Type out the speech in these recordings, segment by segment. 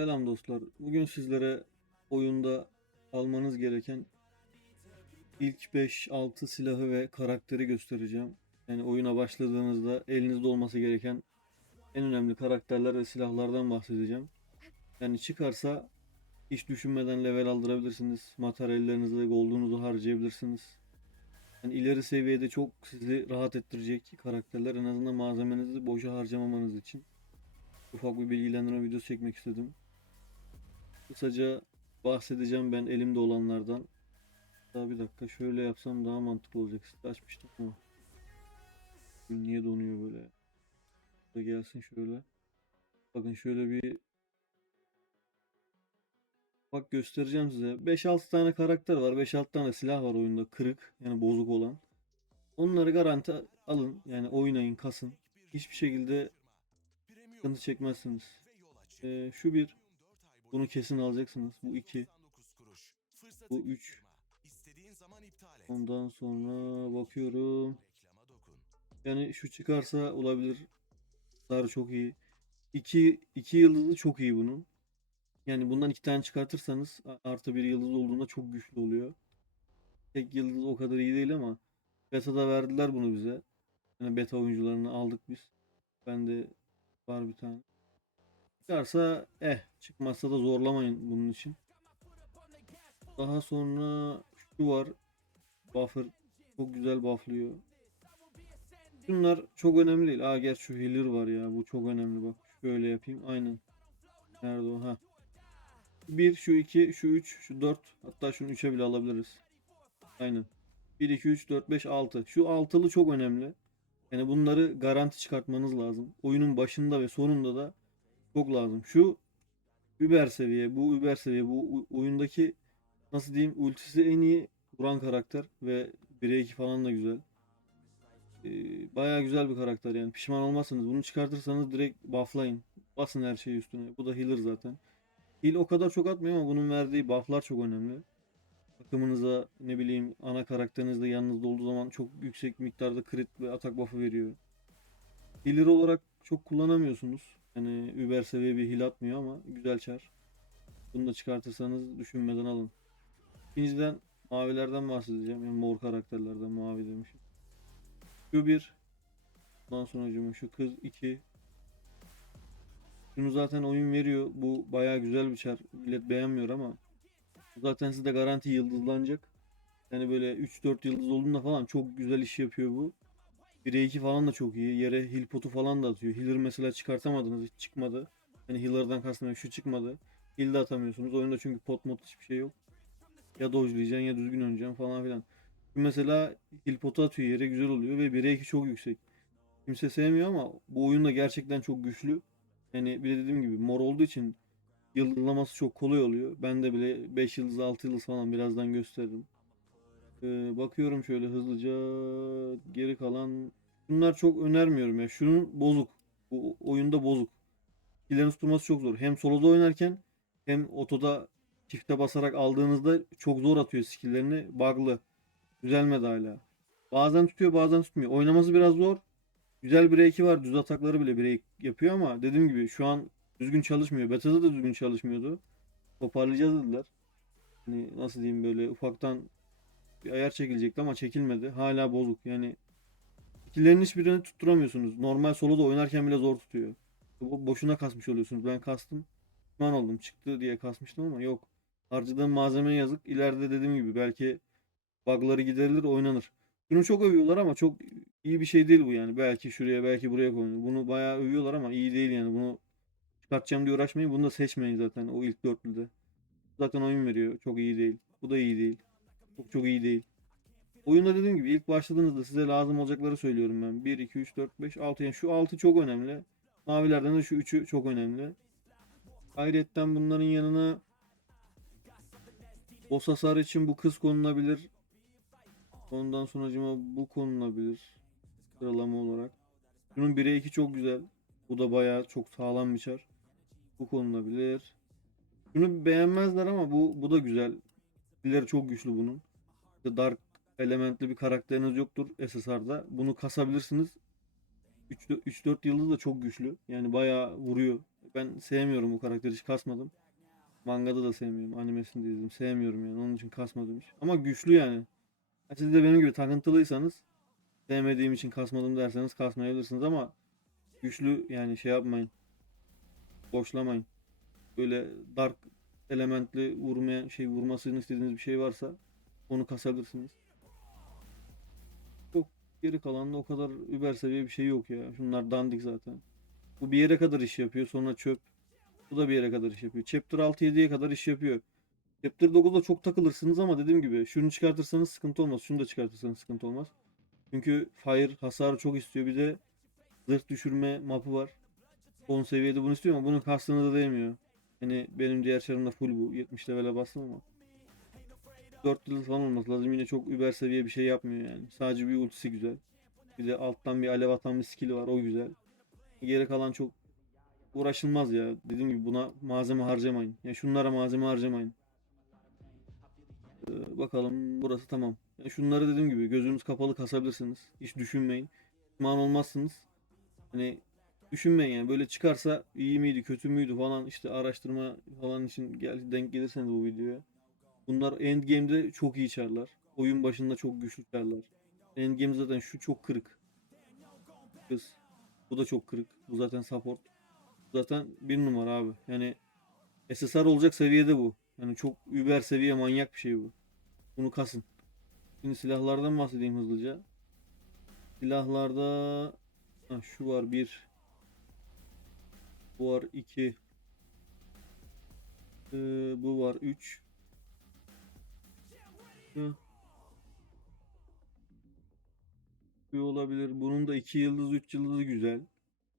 Selam dostlar. Bugün sizlere oyunda almanız gereken ilk 5-6 silahı ve karakteri göstereceğim. Yani oyuna başladığınızda elinizde olması gereken en önemli karakterler ve silahlardan bahsedeceğim. Yani çıkarsa hiç düşünmeden level aldırabilirsiniz. Materyallerinizi ve goldunuzu harcayabilirsiniz. Yani ileri seviyede çok sizi rahat ettirecek karakterler en azından malzemenizi boşa harcamamanız için. Ufak bir bilgilendirme videosu çekmek istedim. Kısaca bahsedeceğim ben elimde olanlardan. Daha bir dakika şöyle yapsam daha mantıklı olacak. Site açmıştım ama. Niye donuyor böyle? Da gelsin şöyle. Bakın şöyle bir Bak göstereceğim size. 5-6 tane karakter var. 5-6 tane silah var oyunda. Kırık. Yani bozuk olan. Onları garanti alın. Yani oynayın, kasın. Hiçbir şekilde sıkıntı çekmezsiniz. Ee, şu bir. Bunu kesin alacaksınız. Bu iki. Bu üç. Ondan sonra bakıyorum. Yani şu çıkarsa olabilir. Dar çok iyi. İki, iki yıldızı çok iyi bunun. Yani bundan iki tane çıkartırsanız artı bir yıldız olduğunda çok güçlü oluyor. Tek yıldız o kadar iyi değil ama beta'da verdiler bunu bize. Yani beta oyuncularını aldık biz. Bende var bir tane. Çıkarsa eh çıkmazsa da zorlamayın bunun için. Daha sonra şu var. Buffer çok güzel bufflıyor. Bunlar çok önemli değil. Aa gerçi şu healer var ya. Bu çok önemli bak. Şöyle yapayım. Aynen. Nerede o? Ha. 1, şu 2, şu 3, şu 4. Hatta şunu 3'e bile alabiliriz. Aynen. 1, 2, 3, 4, 5, 6. Şu altılı çok önemli. Yani bunları garanti çıkartmanız lazım. Oyunun başında ve sonunda da çok lazım. Şu über seviye, bu über seviye, bu oyundaki nasıl diyeyim ultisi en iyi vuran karakter ve 1'e 2 falan da güzel. Ee, bayağı güzel bir karakter yani. Pişman olmazsınız. Bunu çıkartırsanız direkt bufflayın. Basın her şeyi üstüne. Bu da healer zaten. Heal o kadar çok atmıyor ama bunun verdiği bufflar çok önemli. Takımınıza ne bileyim ana karakterinizde yanınızda olduğu zaman çok yüksek miktarda crit ve atak buff'ı veriyor. Healer olarak çok kullanamıyorsunuz. Yani über seviye bir heal atmıyor ama güzel çar. Bunu da çıkartırsanız düşünmeden alın. İkinciden mavilerden bahsedeceğim. Yani mor karakterlerden mavi demişim. Şu bir. Ondan sonra şu kız iki. Şunu zaten oyun veriyor. Bu bayağı güzel bir çar. Millet beğenmiyor ama zaten sizde garanti yıldızlanacak. Yani böyle 3-4 yıldız olduğunda falan çok güzel iş yapıyor bu. 1'e 2 falan da çok iyi. Yere heal potu falan da atıyor. Healer mesela çıkartamadınız hiç çıkmadı. Yani healer'dan kastım şu çıkmadı. Heal de atamıyorsunuz. Oyunda çünkü pot mod hiçbir şey yok. Ya dodge'layacaksın ya düzgün oynayacaksın falan filan. Mesela heal potu atıyor yere güzel oluyor ve 1'e 2 çok yüksek. Kimse sevmiyor ama bu oyunda gerçekten çok güçlü. Yani bir de dediğim gibi mor olduğu için yıldızlaması çok kolay oluyor. Ben de bile 5 yıldız 6 yıldız falan birazdan gösteririm. Ee, bakıyorum şöyle hızlıca geri kalan bunlar çok önermiyorum ya. Şunun bozuk. Bu oyunda bozuk. Skill'lerin tutulması çok zor. Hem soloda oynarken hem otoda çifte basarak aldığınızda çok zor atıyor skill'lerini. Bug'lı. Düzelmedi hala. Bazen tutuyor bazen tutmuyor. Oynaması biraz zor. Güzel 2 var. Düz atakları bile break yapıyor ama dediğim gibi şu an düzgün çalışmıyor. Beta'da da düzgün çalışmıyordu. Toparlayacağız dediler. Hani nasıl diyeyim böyle ufaktan bir ayar çekilecekti ama çekilmedi. Hala bozuk. Yani ikililerin hiçbirini tutturamıyorsunuz. Normal solo da oynarken bile zor tutuyor. Bu boşuna kasmış oluyorsunuz. Ben kastım. Pişman oldum. Çıktı diye kasmıştım ama yok. Harcadığım malzemeye yazık. İleride dediğim gibi belki bug'ları giderilir oynanır. Şunu çok övüyorlar ama çok iyi bir şey değil bu yani. Belki şuraya belki buraya koyun. Bunu bayağı övüyorlar ama iyi değil yani. Bunu çıkartacağım diye uğraşmayın. Bunu da seçmeyin zaten o ilk dörtlüde. Zaten oyun veriyor. Çok iyi değil. Bu da iyi değil. Çok çok iyi değil. Oyunda dediğim gibi ilk başladığınızda size lazım olacakları söylüyorum ben. 1, 2, 3, 4, 5, 6. Yani şu 6 çok önemli. Mavilerden de şu 3'ü çok önemli. Ayrıyetten bunların yanına boss hasar için bu kız konulabilir. Ondan sonracıma bu konulabilir. Sıralama olarak. Bunun 1'e 2 çok güzel. Bu da bayağı çok sağlam bir çar. Bu konulabilir. Şunu beğenmezler ama bu bu da güzel. Skill'leri çok güçlü bunun. İşte Dark elementli bir karakteriniz yoktur SSR'da. Bunu kasabilirsiniz. 3-4 yıldız da çok güçlü. Yani bayağı vuruyor. Ben sevmiyorum bu karakteri hiç kasmadım. Mangada da sevmiyorum. Animesini de izledim. Sevmiyorum yani. Onun için kasmadım hiç. Ama güçlü yani. Siz de benim gibi takıntılıysanız sevmediğim için kasmadım derseniz kasmayabilirsiniz ama güçlü yani şey yapmayın. Boşlamayın. Böyle dark elementli vurmaya şey vurmasını istediğiniz bir şey varsa onu kasabilirsiniz. Geri kalan da o kadar über seviye bir şey yok ya. Şunlar dandik zaten. Bu bir yere kadar iş yapıyor. Sonra çöp. Bu da bir yere kadar iş yapıyor. Chapter 6-7'ye kadar iş yapıyor. Chapter 9'da çok takılırsınız ama dediğim gibi şunu çıkartırsanız sıkıntı olmaz. Şunu da çıkartırsanız sıkıntı olmaz. Çünkü Fire hasarı çok istiyor. Bir de zırh düşürme mapı var. 10 seviyede bunu istiyor ama bunun kastını da değmiyor. Hani benim diğer çarımda full bu. 70 level'e bastım ama. 4 yıldız falan olması lazım. Yine çok über seviye bir şey yapmıyor yani. Sadece bir ultisi güzel. Bir de alttan bir alev atan bir skill var. O güzel. Geri kalan çok uğraşılmaz ya. Dediğim gibi buna malzeme harcamayın. Ya şunlara malzeme harcamayın. Ee, bakalım burası tamam. Ya şunları dediğim gibi gözünüz kapalı kasabilirsiniz. Hiç düşünmeyin. Pişman olmazsınız. Hani düşünmeyin yani böyle çıkarsa iyi miydi kötü müydü falan işte araştırma falan için gel, denk gelirseniz bu videoya. Bunlar endgame'de çok iyi çarlar. Oyun başında çok güçlü çarlar. Endgame zaten şu çok kırık. Kız. Bu da çok kırık. Bu zaten support. Bu zaten bir numara abi. Yani SSR olacak seviyede bu. Yani çok über seviye manyak bir şey bu. Bunu kasın. Şimdi silahlardan bahsedeyim hızlıca. Silahlarda ha, şu var bir. Bu var iki. Ee, bu var üç. Bir olabilir. Bunun da 2 yıldız 3 yıldızı güzel.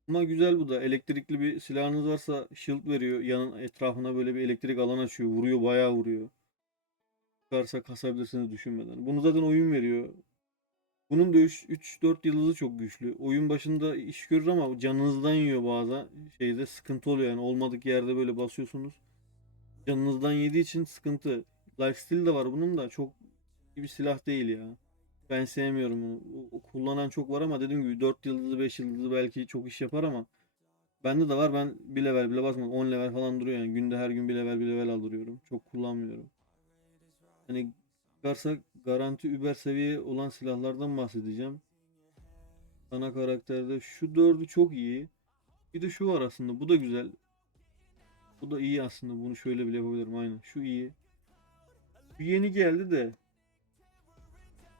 Ama güzel bu da. Elektrikli bir silahınız varsa shield veriyor. Yanın etrafına böyle bir elektrik alan açıyor. Vuruyor bayağı vuruyor. Çıkarsa kasabilirsiniz düşünmeden. Bunu zaten oyun veriyor. Bunun da 3-4 yıldızı çok güçlü. Oyun başında iş görür ama canınızdan yiyor bazen. Şeyde sıkıntı oluyor yani. Olmadık yerde böyle basıyorsunuz. Canınızdan yediği için sıkıntı. Lifesteal de var bunun da çok iyi bir silah değil ya. Ben sevmiyorum o Kullanan çok var ama dediğim gibi 4 yıldızlı 5 yıldızlı belki çok iş yapar ama bende de var ben bir level bile basmadım. 10 level falan duruyor yani. Günde her gün bir level bir level aldırıyorum. Çok kullanmıyorum. Hani çıkarsak garanti über seviye olan silahlardan bahsedeceğim. Ana karakterde şu dördü çok iyi. Bir de şu var aslında. Bu da güzel. Bu da iyi aslında. Bunu şöyle bile yapabilirim. Aynen. Şu iyi. Şu yeni geldi de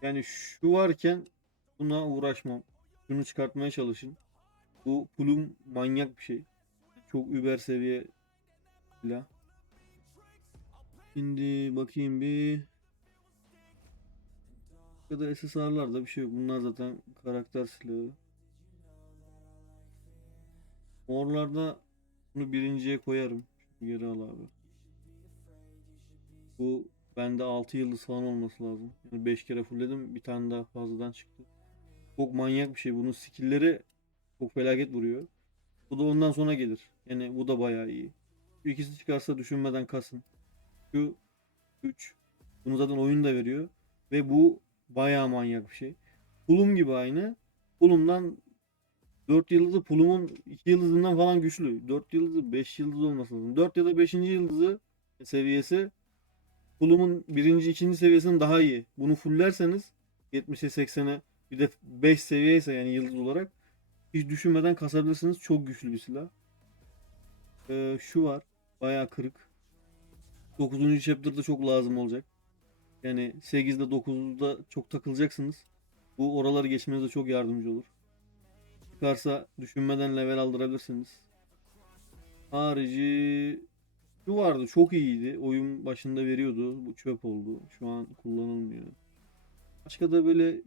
yani şu varken buna uğraşmam. Şunu çıkartmaya çalışın. Bu pulum manyak bir şey. Çok über seviye silah. Şimdi bakayım bir. Ya da SSR'larda bir şey yok. Bunlar zaten karakter silahı. Morlarda bunu birinciye koyarım. Şunu geri al abi. Bu bende 6 yıldız falan olması lazım. Yani 5 kere fullledim. Bir tane daha fazladan çıktı. Çok manyak bir şey. Bunun skill'leri çok felaket vuruyor. Bu da ondan sonra gelir. Yani bu da bayağı iyi. Şu ikisi çıkarsa düşünmeden kasın. Şu 3. Bunu zaten oyun da veriyor. Ve bu bayağı manyak bir şey. Pulum gibi aynı. Pulumdan 4 yıldızı pulumun 2 yıldızından falan güçlü. 4 yıldızı 5 yıldız olması lazım. 4 ya da 5. yıldızı seviyesi pulumun birinci ikinci seviyesinin daha iyi. Bunu fullerseniz 70'e 80'e bir de 5 seviye ise yani yıldız olarak hiç düşünmeden kasabilirsiniz. Çok güçlü bir silah. Ee, şu var. Bayağı kırık. 9. chapter'da çok lazım olacak. Yani 8'de 9'da çok takılacaksınız. Bu oraları geçmenize çok yardımcı olur. Çıkarsa düşünmeden level aldırabilirsiniz. Harici şu vardı çok iyiydi. Oyun başında veriyordu. Bu çöp oldu. Şu an kullanılmıyor. Başka da böyle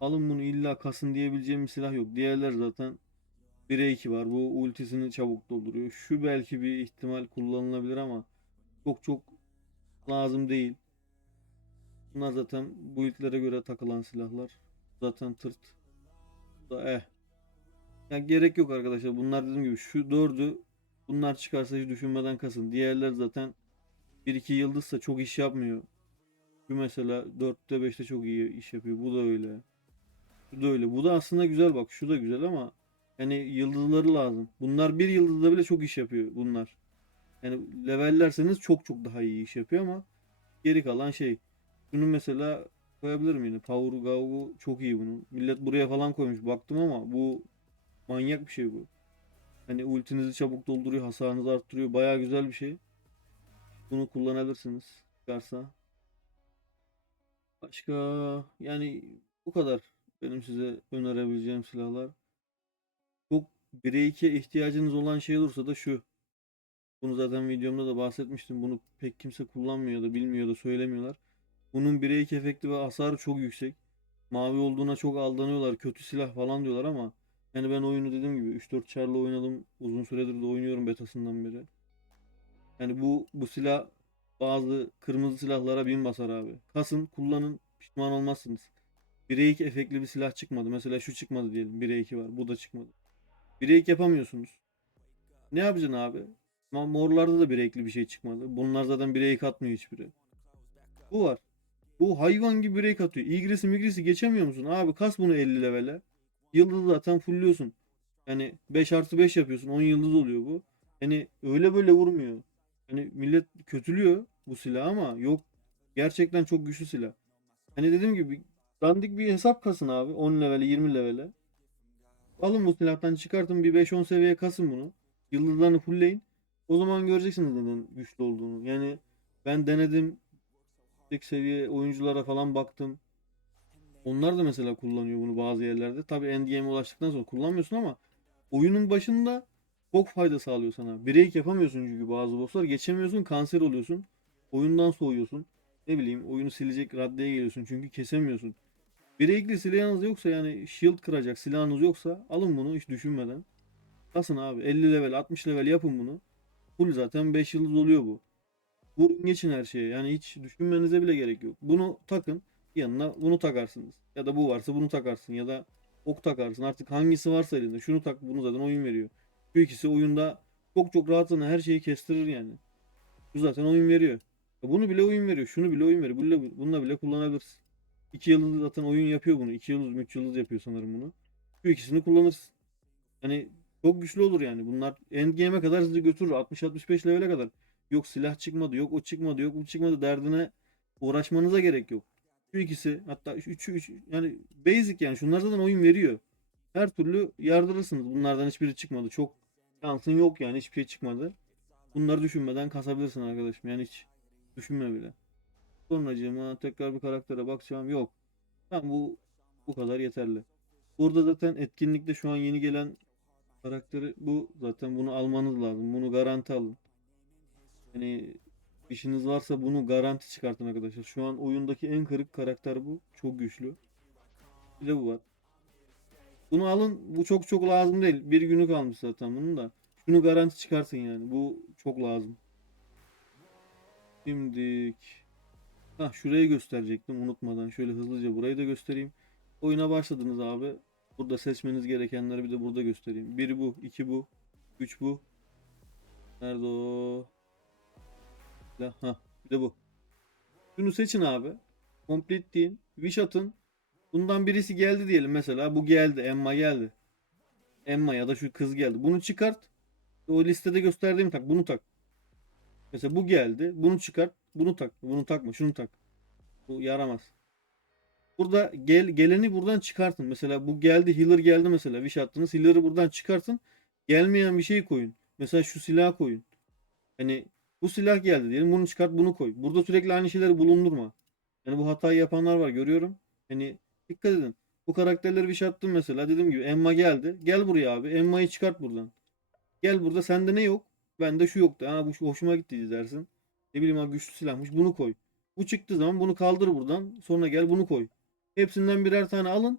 alın bunu illa kasın diyebileceğim bir silah yok. Diğerler zaten 1'e 2 var. Bu ultisini çabuk dolduruyor. Şu belki bir ihtimal kullanılabilir ama çok çok lazım değil. Bunlar zaten bu ilklere göre takılan silahlar. Zaten tırt. Bu da eh. Ya gerek yok arkadaşlar. Bunlar dediğim gibi şu dördü bunlar çıkarsa hiç düşünmeden kasın. Diğerler zaten 1-2 yıldızsa çok iş yapmıyor. Şu mesela 4'te 5'te çok iyi iş yapıyor. Bu da öyle. Bu da öyle. Bu da aslında güzel bak. Şu da güzel ama Yani yıldızları lazım. Bunlar bir yıldızda bile çok iş yapıyor bunlar. Yani levellerseniz çok çok daha iyi iş yapıyor ama geri kalan şey. Bunu mesela koyabilirim yine. Power Gaugu çok iyi bunun. Millet buraya falan koymuş. Baktım ama bu manyak bir şey bu. Hani ultinizi çabuk dolduruyor, hasarınızı arttırıyor. Bayağı güzel bir şey. Bunu kullanabilirsiniz. Çıkarsa. Başka yani bu kadar benim size önerebileceğim silahlar. Çok 1'e 2'ye ihtiyacınız olan şey olursa da şu. Bunu zaten videomda da bahsetmiştim. Bunu pek kimse kullanmıyor da bilmiyor da söylemiyorlar. Bunun 1'e 2 efekti ve hasarı çok yüksek. Mavi olduğuna çok aldanıyorlar. Kötü silah falan diyorlar ama yani ben oyunu dediğim gibi 3-4 çarla oynadım. Uzun süredir de oynuyorum betasından beri. Yani bu bu silah bazı kırmızı silahlara bin basar abi. Kasın, kullanın, pişman olmazsınız. 1'e 2 efektli bir silah çıkmadı. Mesela şu çıkmadı diyelim. 1'e 2 var. Bu da çıkmadı. 1'e 2 yapamıyorsunuz. Ne yapacaksın abi? Ma- Morlarda da 1'e 2'li bir şey çıkmadı. Bunlar zaten 1'e 2 atmıyor hiçbiri. Bu var. Bu hayvan gibi break atıyor. İgrisi migrisi geçemiyor musun? Abi kas bunu 50 levele. Yıldız zaten fullüyorsun. Yani 5 artı 5 yapıyorsun. 10 yıldız oluyor bu. Hani öyle böyle vurmuyor. Hani millet kötülüyor bu silahı ama yok. Gerçekten çok güçlü silah. Hani dediğim gibi dandik bir hesap kasın abi. 10 levele 20 levele. Alın bu silahtan çıkartın bir 5-10 seviyeye kasın bunu. Yıldızlarını fullleyin. O zaman göreceksiniz neden güçlü olduğunu. Yani ben denedim. Tek seviye oyunculara falan baktım. Onlar da mesela kullanıyor bunu bazı yerlerde. Tabii endgame'e ulaştıktan sonra kullanmıyorsun ama oyunun başında çok fayda sağlıyor sana. Break yapamıyorsun çünkü bazı bosslar. Geçemiyorsun, kanser oluyorsun. Oyundan soğuyorsun. Ne bileyim oyunu silecek raddeye geliyorsun çünkü kesemiyorsun. Break'li silahınız yoksa yani shield kıracak silahınız yoksa alın bunu hiç düşünmeden. Basın abi 50 level 60 level yapın bunu. Full zaten 5 yıldız oluyor bu. Vurun geçin her şeye. Yani hiç düşünmenize bile gerek yok. Bunu takın. Yanına bunu takarsınız. Ya da bu varsa bunu takarsın. Ya da ok takarsın. Artık hangisi varsa elinde. Şunu tak. Bunu zaten oyun veriyor. Bu ikisi oyunda çok çok rahatına her şeyi kestirir yani. Bu zaten oyun veriyor. Ya Bunu bile oyun veriyor. Şunu bile oyun veriyor. Bununla, bununla bile kullanabilirsin. 2 yıldız zaten oyun yapıyor bunu. 2 yıldız 3 yıldız yapıyor sanırım bunu. Bu ikisini kullanırsın. Yani çok güçlü olur yani. Bunlar endgame'e kadar sizi götürür. 60-65 level'e kadar. Yok silah çıkmadı, yok o çıkmadı, yok bu çıkmadı derdine uğraşmanıza gerek yok. Şu ikisi hatta üçü üç yani basic yani şunlar zaten oyun veriyor. Her türlü yardırırsınız. Bunlardan hiçbiri çıkmadı. Çok şansın yok yani hiçbir şey çıkmadı. Bunları düşünmeden kasabilirsin arkadaşım. Yani hiç düşünme bile. Sonracığıma tekrar bir karaktere bakacağım. Yok. Tamam bu bu kadar yeterli. Burada zaten etkinlikte şu an yeni gelen karakteri bu. Zaten bunu almanız lazım. Bunu garanti alın. Hani işiniz varsa bunu garanti çıkartın arkadaşlar. Şu an oyundaki en kırık karakter bu. Çok güçlü. Bir de bu var. Bunu alın. Bu çok çok lazım değil. Bir günü kalmış zaten bunun da. Şunu garanti çıkartın yani. Bu çok lazım. Şimdik. Hah şurayı gösterecektim unutmadan. Şöyle hızlıca burayı da göstereyim. Oyuna başladınız abi. Burada seçmeniz gerekenleri bir de burada göstereyim. Biri bu, iki bu, üç bu. Nerede o? La, ha, bir de bu. Şunu seçin abi. Complete deyin. Wish atın. Bundan birisi geldi diyelim mesela. Bu geldi. Emma geldi. Emma ya da şu kız geldi. Bunu çıkart. O listede gösterdiğim tak. Bunu tak. Mesela bu geldi. Bunu çıkart. Bunu tak. Bunu takma. Şunu tak. Bu yaramaz. Burada gel geleni buradan çıkartın. Mesela bu geldi. Healer geldi mesela. Wish attınız. Healer'ı buradan çıkartın. Gelmeyen bir şey koyun. Mesela şu silah koyun. Hani bu silah geldi diyelim. Bunu çıkart bunu koy. Burada sürekli aynı şeyleri bulundurma. Yani bu hatayı yapanlar var görüyorum. Hani dikkat edin. Bu karakterleri bir şey attım mesela. Dediğim gibi Emma geldi. Gel buraya abi. Emma'yı çıkart buradan. Gel burada sende ne yok? Bende şu yoktu. Ha bu şu hoşuma gitti dersin. Ne bileyim abi güçlü silahmış. Bunu koy. Bu çıktığı zaman bunu kaldır buradan. Sonra gel bunu koy. Hepsinden birer tane alın.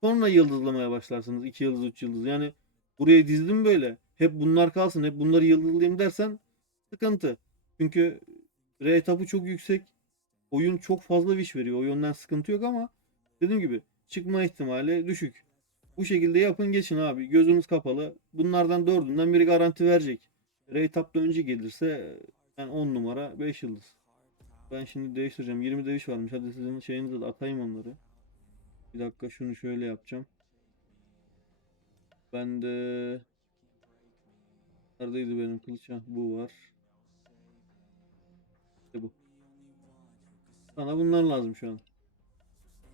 Sonra yıldızlamaya başlarsınız. 2 yıldız 3 yıldız. Yani buraya dizdim böyle. Hep bunlar kalsın. Hep bunları yıldızlayayım dersen sıkıntı. Çünkü R tapu çok yüksek. Oyun çok fazla wish veriyor. O yönden sıkıntı yok ama dediğim gibi çıkma ihtimali düşük. Bu şekilde yapın geçin abi. Gözünüz kapalı. Bunlardan dördünden biri garanti verecek. Raytap'ta önce gelirse yani 10 numara 5 yıldız. Ben şimdi değiştireceğim. 20 deviş varmış. Hadi sizin şeyinize de atayım onları. Bir dakika şunu şöyle yapacağım. Ben de Neredeydi benim kılıç? Bu var. Bana bunlar lazım şu an.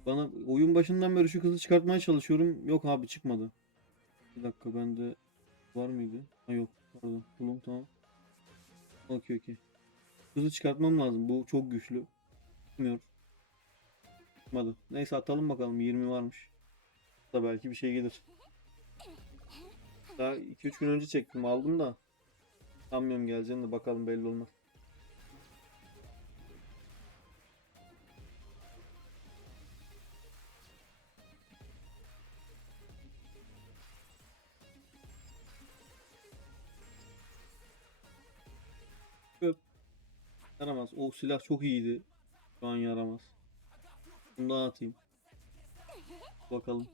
Bana oyun başından beri şu kızı çıkartmaya çalışıyorum. Yok abi çıkmadı. Bir dakika bende var mıydı? Ha yok. Pardon. Bulun tamam. Okey okey. Kızı çıkartmam lazım. Bu çok güçlü. Bilmiyorum. Çıkmadı. Neyse atalım bakalım. 20 varmış. Da belki bir şey gelir. Daha 2-3 gün önce çektim aldım da. Sanmıyorum geleceğini de bakalım belli olmaz. Yaramaz. O silah çok iyiydi. Şu an yaramaz. Bunu da atayım. Bakalım.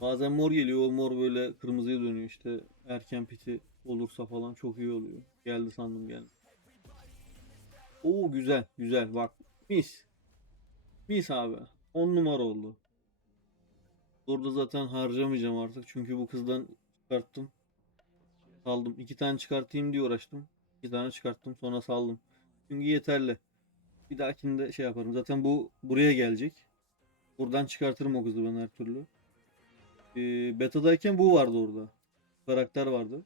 Bazen mor geliyor. O mor böyle kırmızıya dönüyor işte. Erken piti olursa falan çok iyi oluyor. Geldi sandım geldi. Oo güzel güzel bak. Mis. Mis abi. 10 numara oldu. Burada zaten harcamayacağım artık. Çünkü bu kızdan çıkarttım. Saldım. İki tane çıkartayım diye uğraştım. İki tane çıkarttım sonra saldım. Çünkü yeterli. Bir dahakinde şey yaparım. Zaten bu buraya gelecek. Buradan çıkartırım o kızı ben her türlü. Ee, beta'dayken bu vardı orada. Karakter vardı.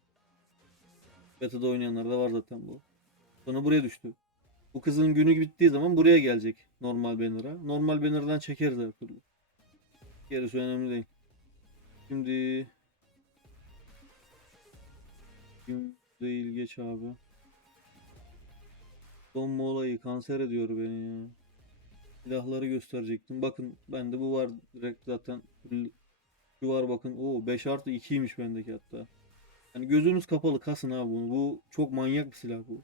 Beta'da oynayanlar da var zaten bu. Sonra buraya düştü. Bu kızın günü bittiği zaman buraya gelecek normal banner'a. Normal banner'dan çekeriz her türlü. Gerisi önemli değil. Şimdi Gün değil geç abi. Donma olayı kanser ediyor beni ya. Silahları gösterecektim. Bakın bende bu var direkt zaten şu var bakın. Oo 5 artı 2'ymiş bendeki hatta. Yani gözünüz kapalı kasın abi bunu. Bu çok manyak bir silah bu.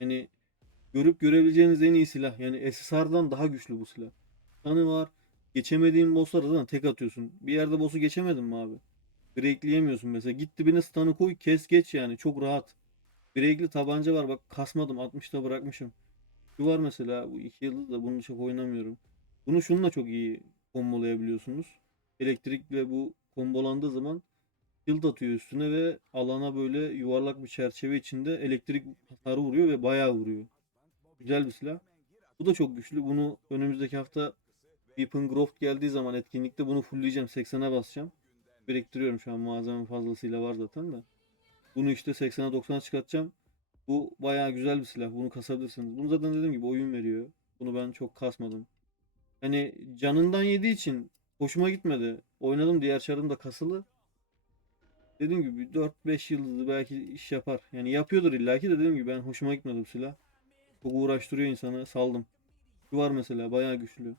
Yani görüp görebileceğiniz en iyi silah. Yani SSR'dan daha güçlü bu silah. Tanı var. Geçemediğin bosslara zaten tek atıyorsun. Bir yerde boss'u geçemedin mi abi? Breakleyemiyorsun mesela. Git dibine stun'ı koy kes geç yani. Çok rahat. Breakli tabanca var bak kasmadım 60'ta bırakmışım. Şu var mesela bu 2 yıldır da bunu çok oynamıyorum. Bunu şununla çok iyi kombolayabiliyorsunuz. Elektrikle bu kombolandığı zaman shield atıyor üstüne ve alana böyle yuvarlak bir çerçeve içinde elektrik hasarı vuruyor ve bayağı vuruyor. Güzel bir silah. Bu da çok güçlü. Bunu önümüzdeki hafta Weapon Growth geldiği zaman etkinlikte bunu fullleyeceğim. 80'e basacağım. Biriktiriyorum şu an malzeme fazlasıyla var zaten de. Bunu işte 80'e 90'a çıkartacağım. Bu bayağı güzel bir silah. Bunu kasabilirsiniz. Bunu zaten dediğim gibi oyun veriyor. Bunu ben çok kasmadım. Hani canından yediği için hoşuma gitmedi. Oynadım diğer çarım da kasılı. Dediğim gibi 4-5 yıldızlı belki iş yapar. Yani yapıyordur illaki de dediğim gibi ben hoşuma gitmedi bu silah. Çok uğraştırıyor insanı. Saldım. Şu var mesela bayağı güçlü.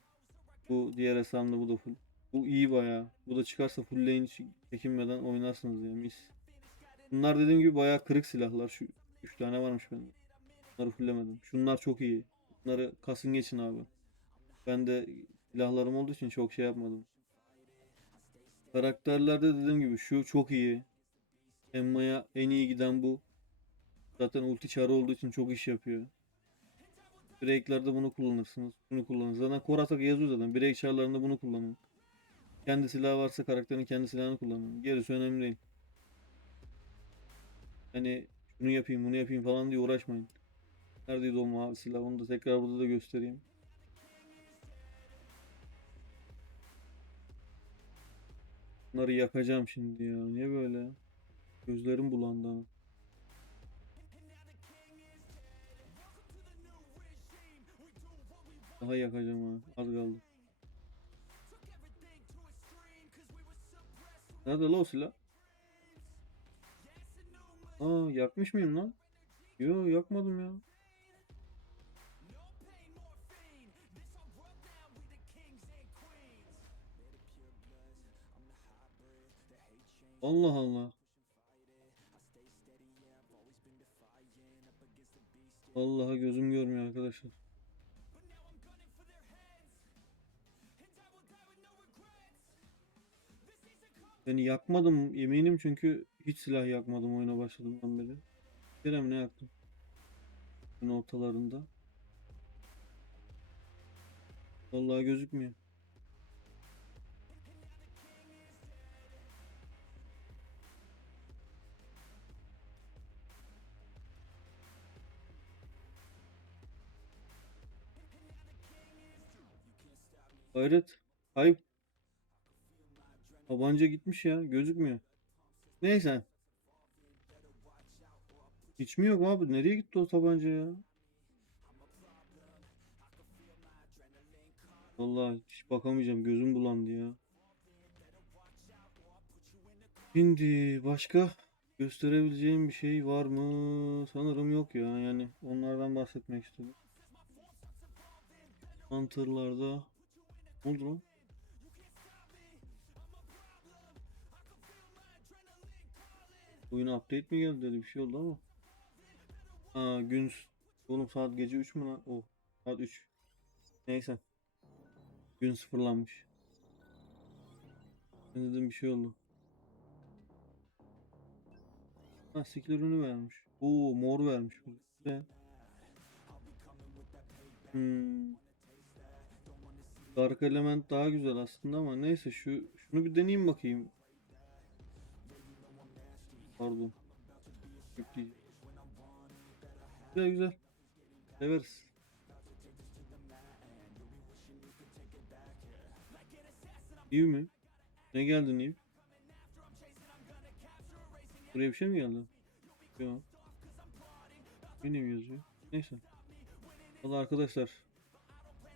Bu diğer hesabımda bu da full. Bu iyi bayağı. Bu da çıkarsa full lane çekinmeden oynarsınız ya mis. Bunlar dediğim gibi bayağı kırık silahlar. Şu 3 tane varmış bende. Bunları fulllemedim. Şunlar çok iyi. Bunları kasın geçin abi. Ben de silahlarım olduğu için çok şey yapmadım. Karakterlerde dediğim gibi şu çok iyi. Emma'ya en iyi giden bu. Zaten ulti çarı olduğu için çok iş yapıyor. Break'lerde bunu kullanırsınız. Bunu kullanırsınız. Zaten core atak yazıyor zaten. Break çarlarında bunu kullanın. Kendi silahı varsa karakterin kendi silahını kullanın. Gerisi önemli değil. Hani şunu yapayım bunu yapayım falan diye uğraşmayın. Neredeydi o mavi silah onu da tekrar burada da göstereyim. Bunları yakacağım şimdi ya. Niye böyle? Gözlerim bulandı. Daha yakacağım ha. Az kaldı. Nerede la o silah? Aa yakmış mıyım lan? Yo yakmadım ya. Allah Allah. Vallahi gözüm görmüyor arkadaşlar. Yani yakmadım eminim çünkü hiç silah yakmadım oyuna başladığımdan beri. Bir kere mi ne yaktım? Gün ortalarında. Vallahi gözükmüyor. Hayret. Kayıp. Tabanca gitmiş ya. Gözükmüyor. Neyse. Hiç mi yok abi? Nereye gitti o tabanca ya? Vallahi hiç bakamayacağım. Gözüm bulandı ya. Şimdi başka gösterebileceğim bir şey var mı? Sanırım yok ya. Yani onlardan bahsetmek istedim. Hunter'larda ne oldu lan? Oyuna update mi geldi dedi bir şey oldu ama. Aa gün oğlum saat gece 3 mü lan? Oh saat 3. Neyse. Gün sıfırlanmış. Ben dedim bir şey oldu. Ha skill ürünü vermiş. Oo mor vermiş. Güzel. Hmm. Dark element daha güzel aslında ama neyse şu şunu bir deneyeyim bakayım. Pardon. Güzel güzel. Severiz. İyi mi? Ne geldi Niv? Buraya bir şey mi geldi? Yok. Benim yazıyor. Neyse. Valla arkadaşlar.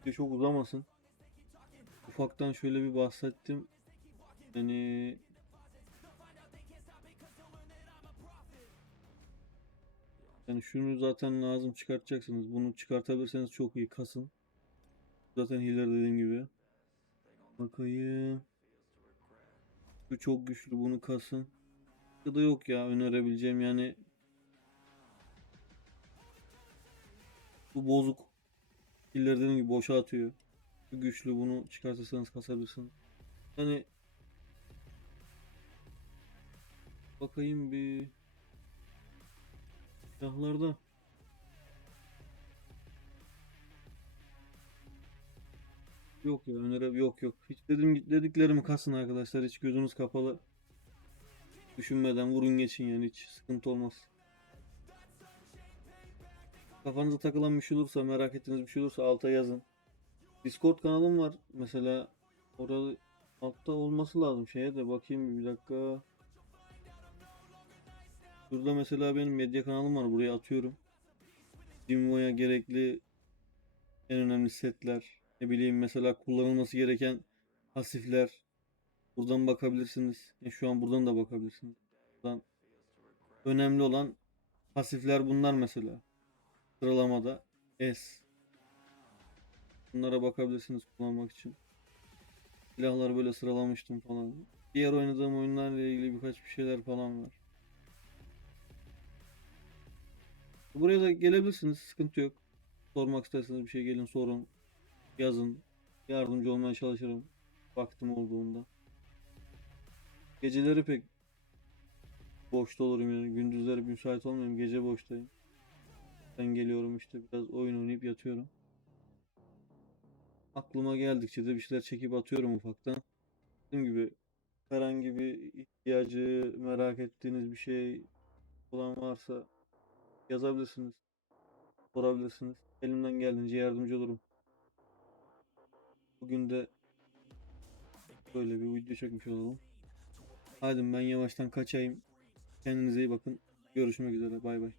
Video çok uzamasın. Ufaktan şöyle bir bahsettim. Yani Yani şunu zaten lazım çıkartacaksınız. Bunu çıkartabilirseniz çok iyi kasın. Zaten healer dediğim gibi. Bakayım. Bu çok güçlü bunu kasın. Ya da yok ya önerebileceğim yani. Bu bozuk. Healer dediğim gibi boşa atıyor. Bu güçlü bunu çıkartırsanız kasabilirsiniz. Hani bakayım bir silahlarda. Yok ya önere yok yok. Hiç dedim dediklerimi kasın arkadaşlar. Hiç gözünüz kapalı. Düşünmeden vurun geçin yani hiç sıkıntı olmaz. Kafanıza takılan bir şey olursa merak ettiğiniz bir şey olursa alta yazın. Discord kanalım var mesela orada altta olması lazım şeye de bakayım bir dakika. Burada mesela benim medya kanalım var buraya atıyorum. Dimvo'ya gerekli en önemli setler ne bileyim mesela kullanılması gereken pasifler buradan bakabilirsiniz. E, şu an buradan da bakabilirsiniz. Buradan önemli olan pasifler bunlar mesela. Sıralamada S. Bunlara bakabilirsiniz kullanmak için. Silahları böyle sıralamıştım falan. Diğer oynadığım oyunlarla ilgili birkaç bir şeyler falan var. Buraya da gelebilirsiniz. Sıkıntı yok. Sormak isterseniz bir şey gelin sorun. Yazın. Yardımcı olmaya çalışırım. Vaktim olduğunda. Geceleri pek boşta olurum yani. Gündüzleri müsait olmuyorum. Gece boştayım. Ben geliyorum işte biraz oyun oynayıp yatıyorum. Aklıma geldikçe de bir şeyler çekip atıyorum ufaktan. Dediğim gibi herhangi bir ihtiyacı merak ettiğiniz bir şey olan varsa yazabilirsiniz. Sorabilirsiniz. Elimden geldiğince yardımcı olurum. Bugün de böyle bir video çekmiş olalım. Haydi ben yavaştan kaçayım. Kendinize iyi bakın. Görüşmek üzere. Bay bay.